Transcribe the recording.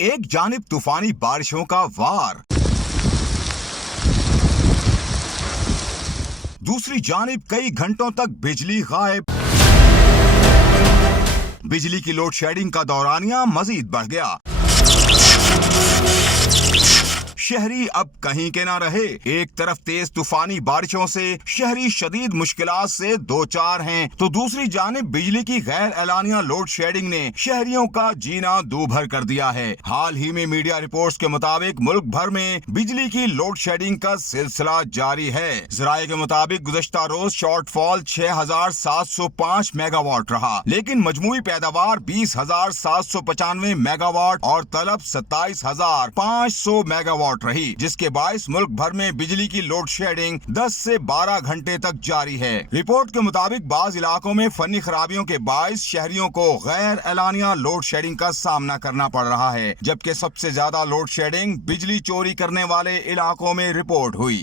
ایک جانب طوفانی بارشوں کا وار، دوسری جانب کئی گھنٹوں تک بجلی غائب۔ بجلی کی لوڈ شیڈنگ کا دورانیہ مزید بڑھ گیا۔ شہری اب کہیں کے نہ رہے۔ ایک طرف تیز طوفانی بارشوں سے شہری شدید مشکلات سے دوچار ہیں تو دوسری جانب بجلی کی غیر اعلانیہ لوڈ شیڈنگ نے شہریوں کا جینا دو بھر کر دیا ہے۔ حال ہی میں میڈیا رپورٹس کے مطابق ملک بھر میں بجلی کی لوڈ شیڈنگ کا سلسلہ جاری ہے۔ ذرائع کے مطابق گزشتہ روز شارٹ فال 6705 میگا واٹ رہا، لیکن مجموعی پیداوار 20795 میگا واٹ اور طلب 27500 میگا واٹ رہی، جس کے باعث ملک بھر میں بجلی کی لوڈ شیڈنگ 10 سے 12 گھنٹے تک جاری ہے۔ رپورٹ کے مطابق بعض علاقوں میں فنی خرابیوں کے باعث شہریوں کو غیر اعلانیہ لوڈ شیڈنگ کا سامنا کرنا پڑ رہا ہے، جبکہ سب سے زیادہ لوڈ شیڈنگ بجلی چوری کرنے والے علاقوں میں رپورٹ ہوئی۔